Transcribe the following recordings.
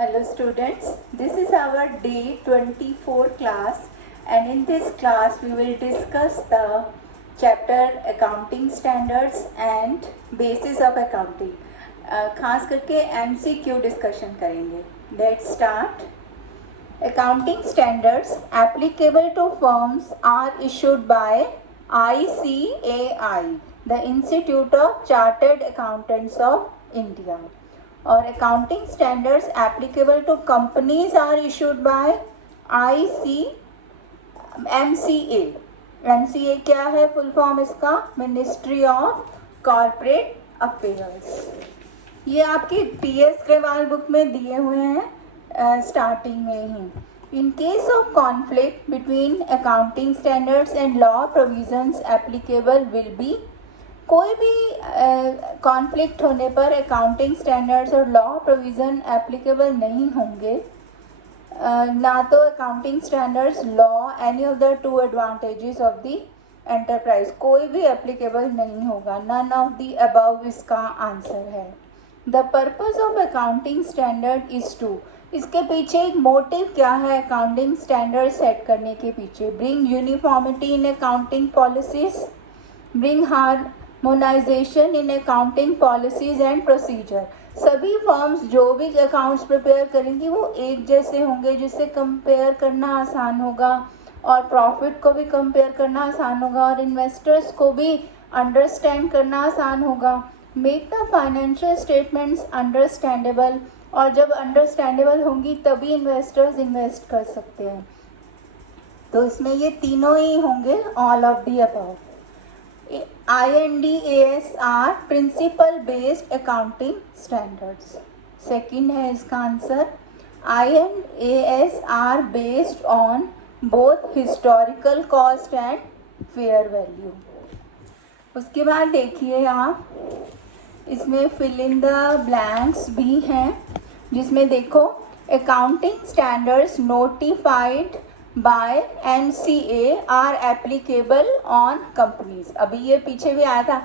Hello students, this is our day 24 class and in this class we will discuss the chapter accounting standards and basis of accounting. खास करके MCQ discussion करेंगे. Let's start. Accounting standards applicable to firms are issued by ICAI, the Institute of Chartered Accountants of India. और accounting standards applicable to companies are issued by MCA. MCA क्या है full form इसका? Ministry of corporate affairs. ये आपकी PS Grewal book में दिए हुए हैं स्टार्टिंग में ही. In case of conflict between accounting standards and law provisions applicable will be. कोई भी कॉन्फ्लिक्ट होने पर अकाउंटिंग स्टैंडर्ड्स और लॉ प्रोविज़न एप्लीकेबल नहीं होंगे. ना तो accounting standards law any of the two advantages of the enterprise कोई भी एप्लीकेबल नहीं होगा. नन ऑफ द अबव इसका आंसर है. The purpose of accounting standard is to. इसके पीछे एक मोटिव क्या है अकाउंटिंग स्टैंडर्ड सेट करने के पीछे? Bring uniformity in accounting policies, bring harmonisation in accounting policies and procedure. सभी फर्म्स जो भी अकाउंट्स प्रिपेयर करेंगी वो एक जैसे होंगे जिससे कंपेयर करना आसान होगा और प्रॉफिट को भी कंपेयर करना आसान होगा और इन्वेस्टर्स को भी अंडरस्टैंड करना आसान होगा. Make the financial statements understandable, और जब अंडरस्टैंडेबल होंगी तभी इन्वेस्टर्स इन्वेस्ट कर सकते हैं. तो इसमें ये तीनों ही होंगे, all of the above. INDAS are principle based accounting standards. Second है इसका answer. INDAS are based on both historical cost and fair value. उसके बाद देखिए आप इसमें फिल इन द ब्लैंक्स भी हैं जिसमें देखो accounting standards notified by MCA are applicable on companies. अभी ये पीछे भी आया था.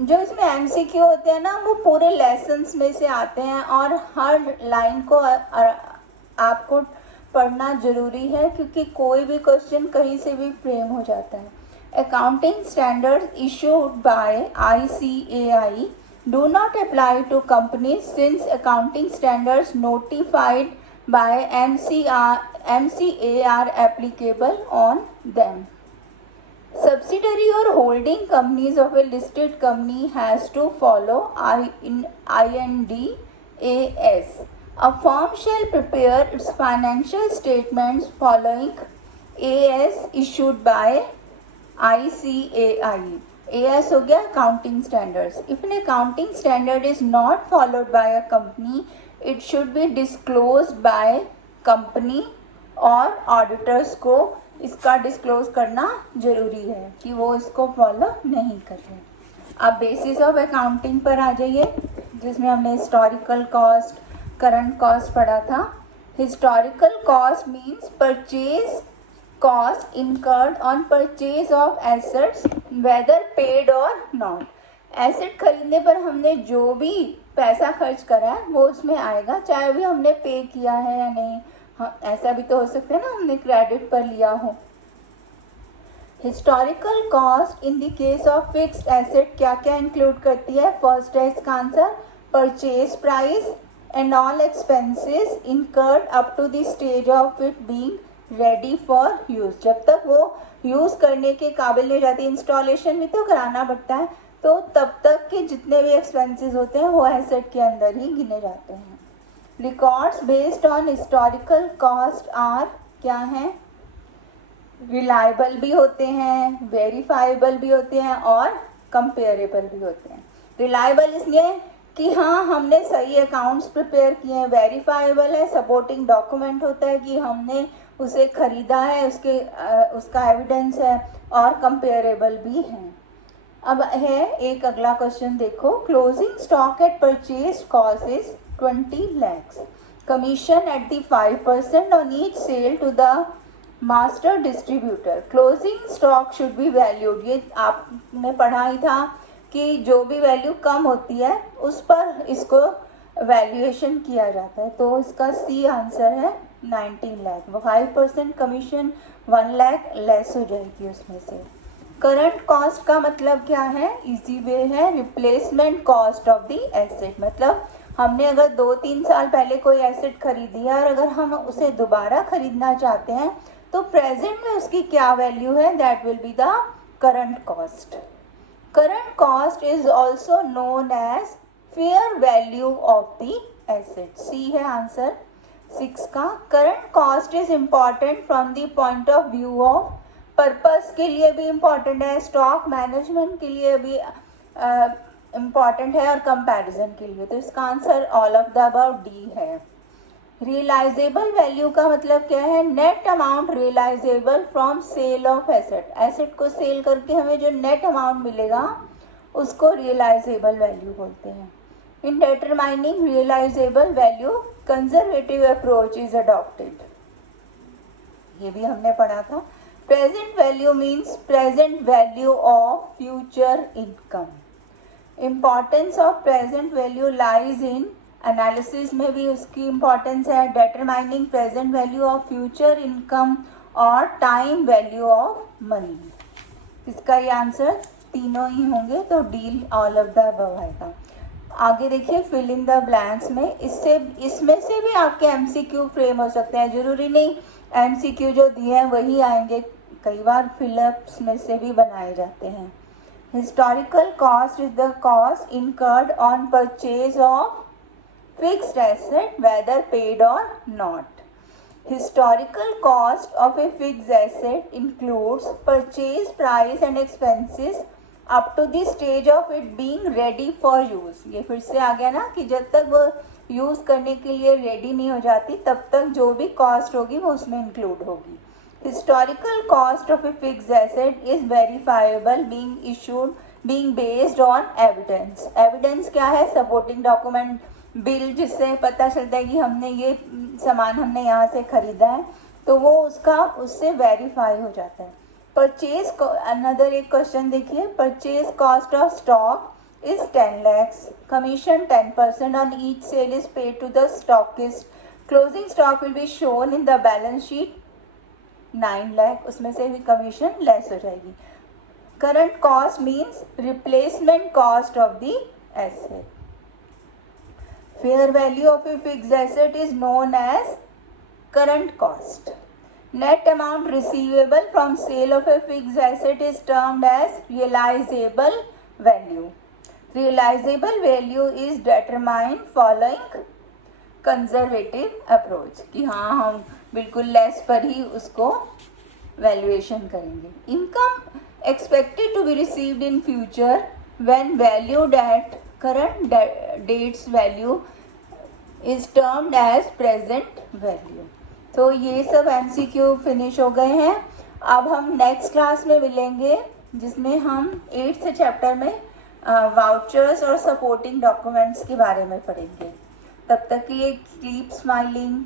जो इसमें MCQ होते हैं ना वो पूरे लेसन्स में से आते हैं और हर लाइन को आपको पढ़ना ज़रूरी है क्योंकि कोई भी क्वेश्चन कहीं से भी फ्रेम हो जाता है. Accounting standards issued by ICAI do not apply to companies since accounting standards notified by MCA are applicable on them. Subsidiary or holding companies of a listed company has to follow INDAS. A firm shall prepare its financial statements following AS issued by ICAI. AS हो गया accounting standards. If an accounting standard is not followed by a company, it should be disclosed by company और auditors को इसका disclose करना ज़रूरी है कि वो इसको फॉलो नहीं कर रहे. अब बेसिस ऑफ अकाउंटिंग पर आ जाइए जिसमें हमने हिस्टोरिकल कॉस्ट, करंट कॉस्ट पढ़ा था. Historical cost means purchase cost incurred on purchase of assets whether paid or not. Asset खरीदने पर हमने जो भी पैसा खर्च करा है वो उसमें आएगा चाहे भी हमने पे किया है या नहीं. हाँ, ऐसा भी तो हो सकता है ना हमने क्रेडिट पर लिया हो. Historical cost in the case of fixed asset क्या क्या इंक्लूड करती है? फर्स्ट है इसका answer purchase price and all expenses incurred up to the stage of it being ready for use. जब तक वो यूज़ करने के काबिल नहीं रहती, इंस्टॉलेशन भी तो कराना पड़ता है, तो तब तक के जितने भी एक्सपेंसेस होते हैं वो एसेट के अंदर ही गिने जाते हैं. Records based on historical cost are क्या हैं? रिलायबल भी होते हैं, वेरीफाइबल भी होते हैं और कंपेरेबल भी होते हैं. रिलायबल इसलिए कि हाँ हमने सही अकाउंट्स प्रिपेयर किए हैं. वेरीफाइबल है, सपोर्टिंग डॉक्यूमेंट होता है कि हमने उसे ख़रीदा है, उसका एविडेंस है. और कंपेरेबल भी हैं. अब है एक अगला क्वेश्चन देखो. Closing stock at purchase cost is 20 lakhs. Commission at the 5% on each sale to the master distributor. Closing stock should be valued. ये आपने पढ़ा ही था कि जो भी वैल्यू कम होती है उस पर इसको वैल्यूएशन किया जाता है, तो इसका सी आंसर है 19 लाख। 5% कमीशन 1 लाख लेस हो जाएगी उसमें से। करंट कॉस्ट का मतलब क्या है, इजी वे है, replacement cost of the asset. मतलब हमने अगर 2-3 साल पहले कोई एसेट खरीदी है और अगर हम उसे दोबारा खरीदना चाहते हैं तो प्रेजेंट में उसकी क्या वैल्यू है, that will be the current cost. Current cost is also known as fair value of the asset. C है आंसर 6 का। Current cost is important from the point of view of purpose के लिए भी important है, stock management के लिए भी important है और कंपैरिजन के लिए। तो इसका answer all of the above D है। रियलाइजेबल वैल्यू का मतलब क्या है, net amount realisable from sale of asset. Asset को सेल करके हमें जो नेट अमाउंट मिलेगा उसको रियलाइजेबल वैल्यू बोलते हैं। In determining realisable value conservative approach is adopted, ये भी हमने पढ़ा था। Present value means present value of future income. Importance of present value lies in analysis में भी उसकी इम्पॉर्टेंस है। Determining present value of future income और टाइम वैल्यू ऑफ मनी। इसका ये आंसर तीनों ही होंगे, तो D all of the above आएगा। आगे देखिए फिल इन द ब्लैंक्स में, इसमें से भी आपके एमसीक्यू फ्रेम हो सकते हैं, जरूरी नहीं एमसीक्यू जो दिए हैं वही आएंगे, कई बार फिलअप्स में से भी बनाए जाते हैं। Historical cost is the cost incurred on purchase of fixed asset whether paid or not. Historical cost of a fixed asset includes purchase price and expenses up to the stage of it being ready for use. ये फिर से आ गया ना कि जब तक वो use करने के लिए रेडी नहीं हो जाती तब तक जो भी कॉस्ट होगी वो उसमें इंक्लूड होगी। Historical cost of a fixed asset is verifiable being based on evidence. Evidence क्या है, supporting document, बिल, जिससे पता चलता है कि हमने ये सामान हमने यहाँ से खरीदा है, तो वो उससे वेरीफाई हो जाता है। परचेज, अनदर एक क्वेश्चन देखिए, purchase cost of stock is 10 lakhs, commission 10% on each sale is paid to the stockist, closing stock will be shown in the balance sheet 9 lakh, उसमें से भी कमीशन लेस हो जाएगी। Current cost means replacement cost of the asset. Fair value of a fixed asset is known as current cost. Net amount receivable from sale of a fixed asset is termed as realizable value. Realizable value is determined following conservative approach, कि हाँ हम बिल्कुल less पर ही उसको valuation करेंगे। Income expected to be received in future when valued at current date's value is termed as present value. तो ये सब MCQ फिनिश हो गए हैं। अब हम नेक्स्ट क्लास में मिलेंगे जिसमें हम 8th चैप्टर में वाउचर्स और सपोर्टिंग डॉक्यूमेंट्स के बारे में पढ़ेंगे। तब तक के लिए कीप स्माइलिंग।